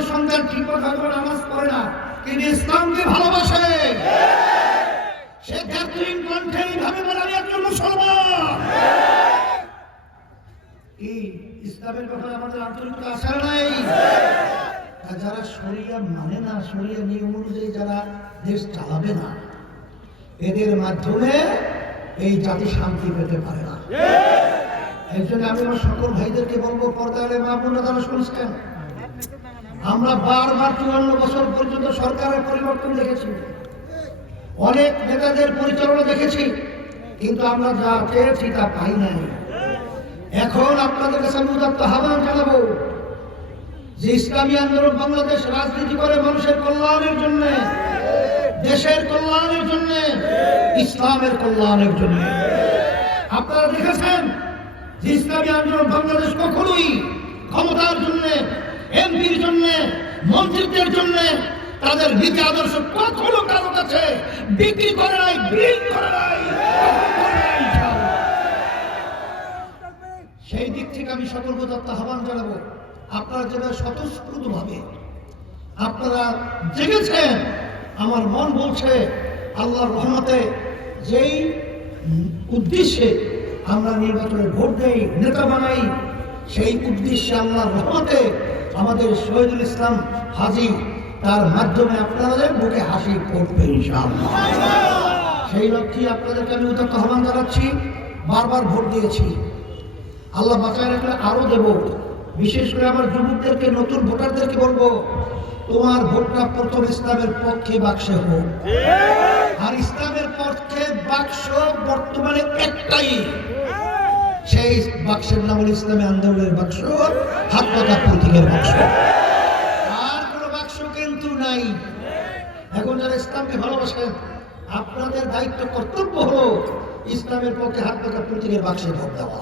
আমাদের সন্তান ঠিকভাবে নামাজ পড়ে না, কিন্তু ইসলামকে ভালোবাসে। সে ক্যাথলিক কণ্ঠে এইভাবে বলে আমি একজন মুসলমান। এই ইসলামের ব্যাপারে আমাদের আন্তরিকতা আসে নাই। আর যারা শরিয়া মানে না, শরিয়া নিয়ম অনুযায়ী যারা দেশ চালাবে না, এদের মাধ্যমে এই জাতি শান্তি পেতে পারে না। এই জন্য আমি আমার সকল ভাইদেরকে বলবো, পর্দারে মা বোনেরা তারা শুনছেন, আমরা বারবার 54 বছর পর্যন্ত সরকারের পরিবর্তন দেখেছি, অনেক নেতাদের পরিচালনা দেখেছি, কিন্তু আমরা যা চেয়েছি তা পাই নাই। এখন আপনাদের কাছে আমি উদাত্ত আহ্বান জানাবো যে ইসলামী আন্দোলন বাংলাদেশ রাজনীতি করে মানুষের কল্যাণের জন্য, দেশের কল্যাণের জন্য, ইসলামের কল্যাণের জন্য। আপনারা দেখেছেন যে ইসলামী আন্দোলন বাংলাদেশ কখনোই ক্ষমতার জন্য, এমপির জন্য, মন্ত্রিত্বের জন্য তাদের নীতি আদর্শ কখনো কারো কাছে বিক্রি করে নাই, বিক্রি করে নাই। সেই দিক থেকে আমি সকল উদাত্ত আহ্বান জানাবো, আপনারা যেভাবে স্বতঃস্ফূর্তভাবে আপনারা জেগেছেন, আমার মন বলছে আল্লাহর রহমতে যেই উদ্দেশ্যে আমরা নির্বাচনে ভোট দেই, নেতা বানাই, সেই উদ্দেশ্যে আল্লাহর রহমতে আমাদের শহীদুল ইসলাম হাজী, তার মাধ্যমে আপনাদের মুখে হাসি ফুটবে ইনশাআল্লাহ। সেই লক্ষ্যে আপনাদেরকে আমি উদাত্ত আহ্বান জানাচ্ছি। বারবার ভোট দিয়েছি, আল্লাহ বাঁচায় রাখলে আরো দেব। বিশেষ করে আমার যুবকদেরকে, নতুন ভোটারদেরকে বলবো, তোমার ভোটটা প্রথম ইসলামের পক্ষে বাক্সে হোক। আর ইসলামের পক্ষে বাক্স বর্তমানে একটাই, সেই বাক্সের নাম হল ইসলামী আন্দোলনের বাক্স, হাত পাকা প্রতীকের বাক্স। আর কোনো বাক্স কিন্তু নাই। এখন যারা ইসলামকে ভালোবাসেন, আপনাদের দায়িত্ব, কর্তব্য হলো ইসলামের পক্ষে হাত পাকা প্রতীকের বাক্সে ভোট দেওয়া।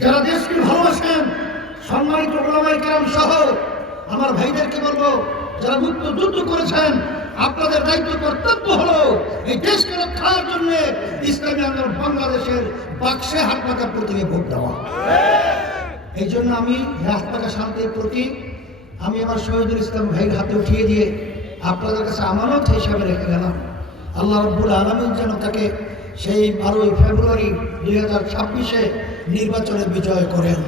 যারা দেশকে ভালোবাসেন, সম্মানিত ওলামায়ে কেরাম সহ আমার ভাইদেরকে বলবো, যারা মুক্ত যুদ্ধ করেছেন, আপনাদের দায়িত্ব, কর্তব্য হলো এই দেশকে রক্ষার জন্য ইসলামী আন্দোলন বাংলাদেশের বাক্সে হাত পাকা প্রতীকে ভোট দেওয়া। এই জন্য আমি হাত পাকা শান্তির প্রতীক আমি আমার শহীদুল ইসলাম ভাইয়ের হাতে উঠিয়ে দিয়ে আপনাদের কাছে আমানত হিসাবে রেখে গেলাম। আল্লাহ রাব্বুল আলামিন যেন তাকে সেই 12 ফেব্রুয়ারি 2026-এ নির্বাচনে বিজয় করেন।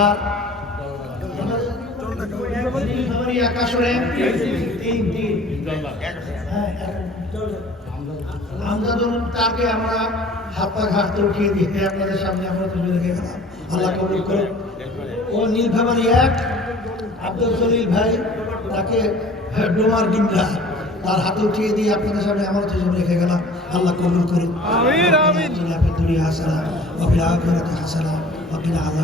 আর তাকে আমরা হাত পা ঘাটতে উঠিয়ে দিয়ে আপনাদের সামনে আমরা তুলে রেখে গেলাম। আল্লাহ কবুল করে। ও নীলফামারী 1 আব্দুল জলিল ভাই, তাকে ডোমার ডিমরা, তার হাতে উঠিয়ে দিয়ে আপনাদের সামনে আমরা তুলে রেখে গেলাম। আল্লাহ কবুল করুন। আমিন আমিন। দুনিয়া হাসানা ওয়া ফিল আখিরাতি হাসানা ওয়া কিনা আযাব।